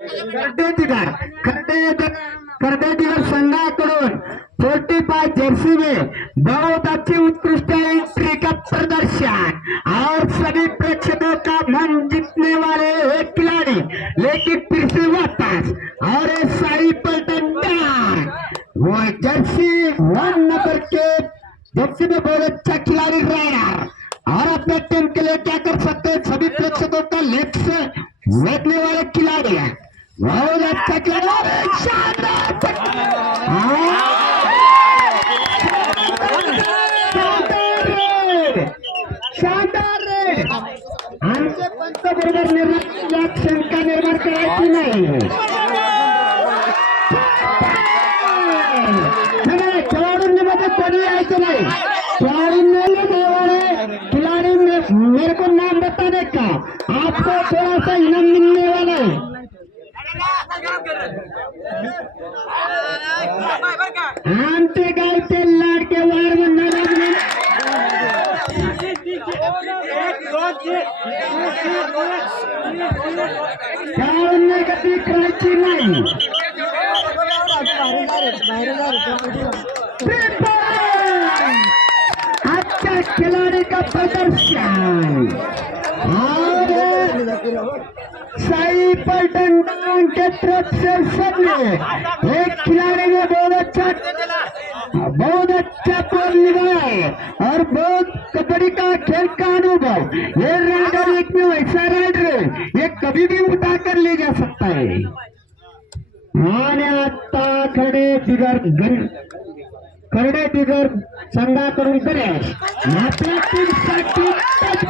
खर्डेतीगर संघाकडून 45 जर्सी में बहुत अच्छी उत्कृष्ट एंट्री का प्रदर्शन और सभी प्रेक्षकों का मन जीतने वाले एक खिलाड़ी, लेकिन फिर से वापस और साई पलटन वो जर्सी 1 नंबर के जर्सी में बहुत अच्छा खिलाड़ी राइडर और अपने टीम के लिए क्या कर सकते हैं। सभी प्रेक्षकों का लेफ्ट से देखने वाले खिलाड़ी है, बहुत अच्छा खिलाड़ी, शानदार शानदार रेड आमचे पंच बरोबर निर्माण शंका निर्माण करायची नाही। खिलाड़ींमध्ये कोणी यायचं नाही, खिलाड़ी मेरे को नाम बताने का, आपको थोड़ा सा इनाम मिलने वाला है। आमचे गावचे लाडके वार खेळाडूंना कधी करायची नाही। अच्छा खिलाड़ी का प्रदर्शन और साई पलटन के तरफ से सबने एक खिलाड़ी ने बहुत अच्छा पोल निभाया और बहुत कबड्डी का खेल का अनुभव। ये राइडर एक में वैसा राइडर है, ये कभी भी उठा कर ले जा सकता है। आणि आता खरडे बिगर संघाकडून गणेश आपल्या टीमसाठी टच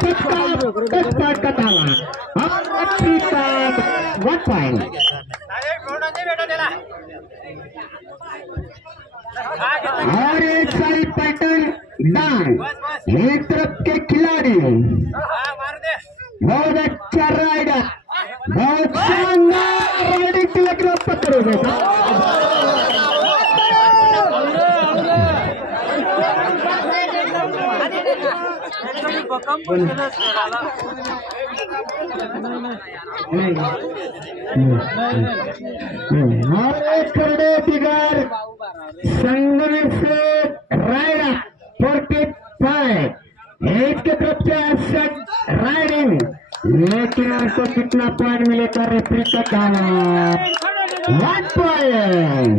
फटकत आला। वन पॉइंट और एक साई पैटर्न डाउन, एक तरफ के खिलाड़ी बहुत अच्छा राइडर, बहुत शानदार राइडिंग की लग पकड़ोगे। खरडे बिगर संघ में से राइडर 45 इसके तरफ से राइडिंग, लेकिन उनको कितना पॉइंट मिलेगा रेफरी का दावा 1 पॉइंट।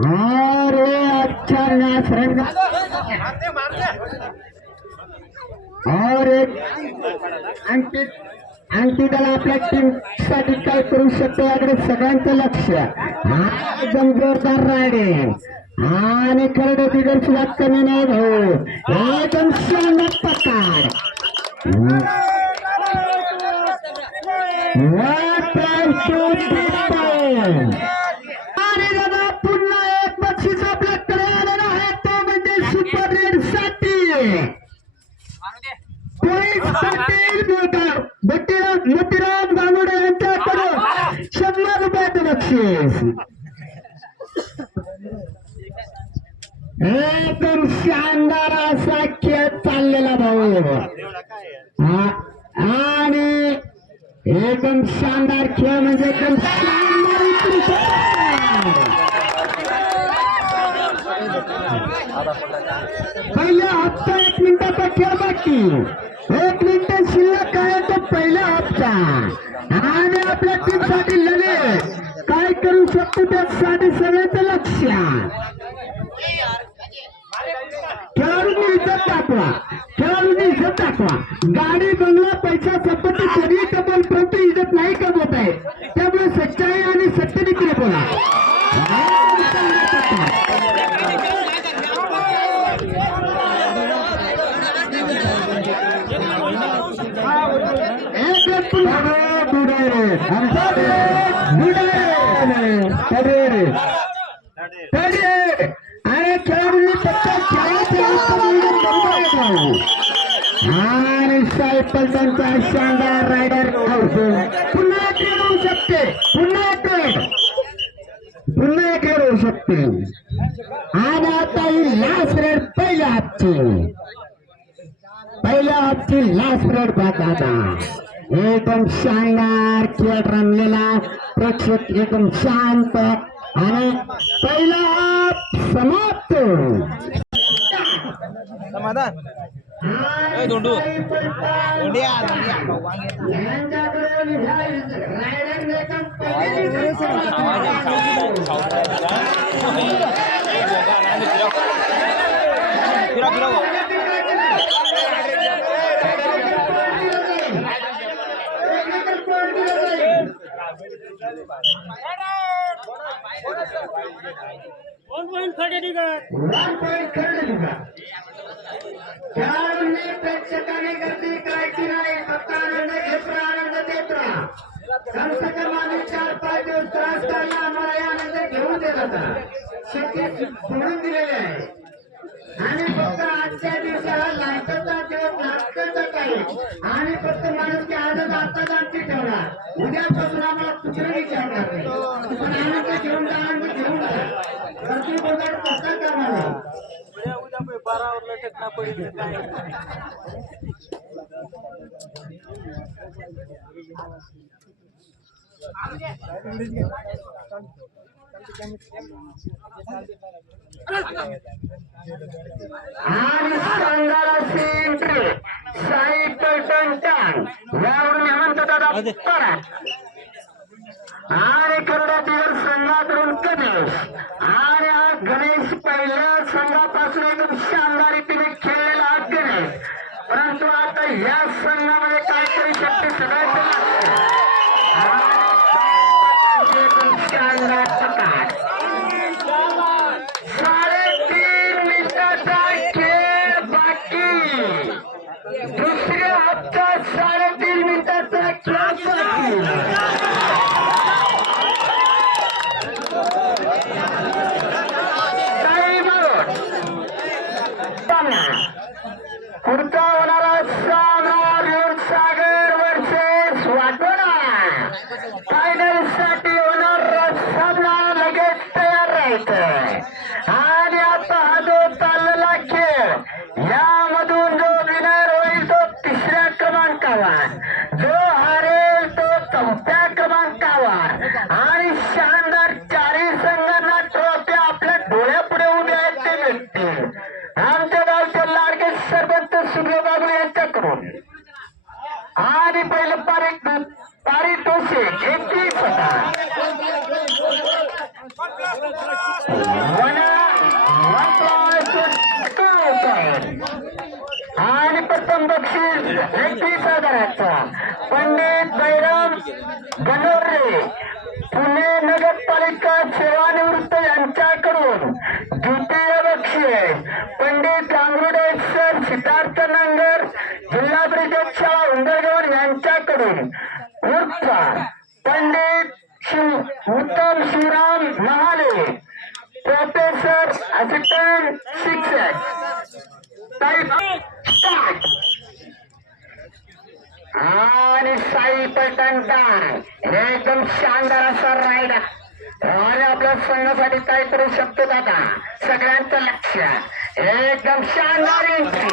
और अच्छा मैच और एक अंकितला आपल्या टीम साठी काय करू शकतो याकडे सगळ्यांचं लक्ष। एकदम जोरदार रायडिंग आणि खरडे बिगर सुद्धा कमी नाही भाऊ, एकदम शानदार पकार। आणि दादा पुन्हा एक बक्षीस आपल्याकडे आलेला आहे, तो म्हणजे सुपर रेड साठी मोतीराम गांगुडे यांच्याकडून 100 रुपयाचं बक्षीस। एकदम शानदार असा खेळ चाललेला भाऊ आणि एकदम शानदार खेळ म्हणजे एकदम शानदार पहिल्या हप्ता 1 मिनिटाचा खेळ बाकी, 1 मिनिट शिल्लक आहे तो पहिला हप्ता आणि आपल्या टीम साठी लढे काय करू शकतो त्यासाठी सगळ्यांचं लक्ष। खेळाडूंनी इज्जत दाखवा, खेळाडूंनी इज्जत दाखवा। गाडी बंगला पैसा संपत्ती सगळी कमवून परंतु इज्जत नाही कमवत आहे, त्यामुळे सच्चाई आणि सत्यनिष्ठेने बोला। अरे खेळाडूंनी फक्त आणि साई पलटनचा शानदार रायडर पुन्हा एक रेड होऊ शकते, पुन्हा एक रेड होऊ शकते। आणि आता ही लास्ट रेड पहिल्या हाफची लास्ट रेड बघा। एकदम शानदार खेळ रमलेला प्रेक्षक एकदम शांत आणि पहिला समाप्त. समाधान धोंडू धोंडिया प्रेक्षकांनी गर्दी करायची नाही. फक्त आनंद घेत राहा, आनंद देत राहा. कम से कम आम्ही 4-5 दिवस त्रास काढला, आम्हाला हे आनंद घेऊन देत होता. शक्य सोडून दिलेले आहे आणि फक्त आजच्या दिवसाला नाटकाचा दिवस नाटकाचा टाईम आणि फक्त माणूस की आजच आत्ताच आमची ठेवणार. उद्यापासून आम्हाला कुठे विचारणार नाही. पण आनंद घेऊन जा, आनंद घेऊन जा. गर्दी बघा कसा कामाला उद्या 12 टेकना पडेल काय. आणि संघाची एंट्री साई पलटण यावरून हेमंत दादा परा आणि करोडा दिवस संघातून गणेश आणि हा गणेश पहिल्या संघापासून एकदम शानदार रीतीने खेळलेला हा गणेश. परंतु आता या संघामध्ये काहीतरी शक्ती सगळ्याच्या एकदम शानदार प्रकार. 3.5 मिनिटाचा खेळ बाकी. दुसऱ्या हप्त्यात 3.5 मिनिटाचा खेळ बाकी. पुढचा होणारा सामना दूरसागर वर्सेस वाटोळा. फायनल साठी होणारा सामना लगेच तयार राहायचं. आणि आता हा जो चाललेला खेळ यामधून जो विनर होईल तो 3ऱ्या क्रमांकावर, जो हारेल तो 4थ्या क्रमांकावर. आणि शानदार 4ही संघांना ट्रॉफी आपल्या डोळ्यापुढे उभे आहेत ते भेटतील. आमच्या गावचे लाडके सरपंच सुब्रह बागुल यांच्याकडून आणि पहिलं पारितोषिक 21,000 आणि प्रथम बक्षीस 21,000. पंडित बैराम गणोरे पुणे नगरपालिका सेवानिवृत्त यांच्याकडून द्वितीय बक्षीस पंडित गांगुडे सर सिद्धार्थ नगर जिल्हा परिषद शाळा उंबरगाव यांच्याकडून उर्फ पंडित उत्तम शिवराम महाले प्रोफेसर असिस्टंट शिक्षक. आणि साई पलटणकर एकदम शानदार असा रायडा आणि आपल्या संघासाठी काय करू शकतो दादा सगळ्यांचं लक्ष. एकदम शानदार एंट्री.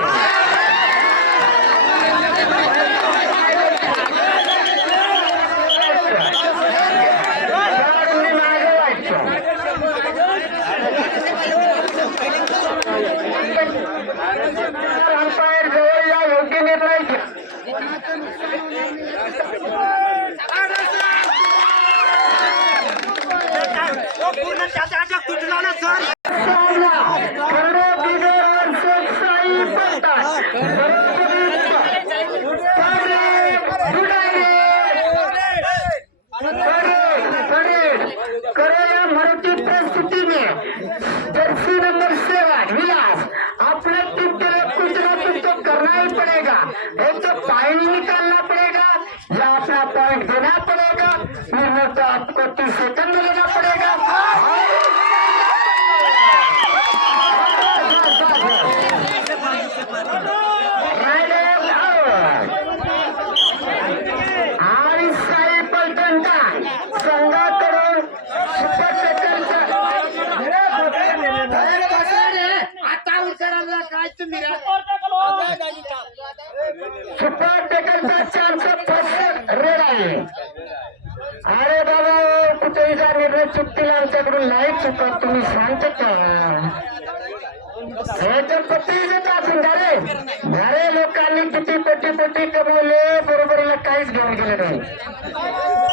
मागे व्हायचं अंपायर जवळ या योग्य निर्णय घ्या. परिस्थिति में जर्सी नंबर 7 विलास अपने टीम के लिए कुछ ना कुछ तो करना ही पड़ेगा. एक तो पॉइंट निकालना पड़ेगा या अपना पॉइंट देना पड़ेगा. फिर तो आपको 30 सेकंड में लेना पड़ेगा. आणि साई पलटणचा संघाकडून सुपर टेकरचा चान्स फर्स्ट पत्करीचा निर्णय चुकतील आमच्याकडून नाही चुकत तुम्ही शांत का पत्तीचे टाकून घरे लोकांनी किती कोटी कमवले बरोबरीला काहीच घेऊन गेले नाही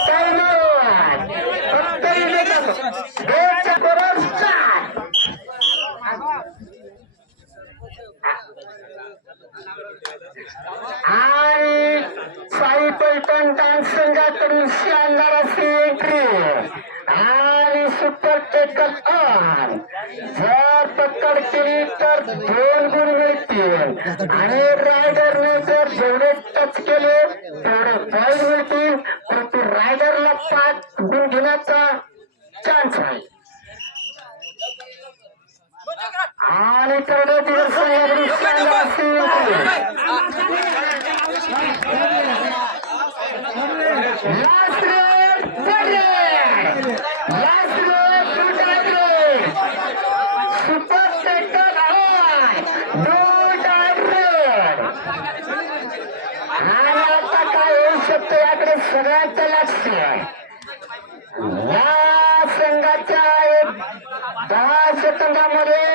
काही नाही देशच्या बरोबर आणि साई पलटण डान्स संघाकडून शानदार अशी एंट्री आणि सुपर टेकल ऑन जर पकड केली तर 2 गुण मिळतील आणि रायडरने जर जेवढे टच केले तेवढे पॉईंट मिळतील परंतु रायडरला 5 गुण घेण्याचा चान्स आहे आणि तेवढे दिवस याकडे सगळ्यांचं लक्ष या संघाच्या 10 सेकंदामध्ये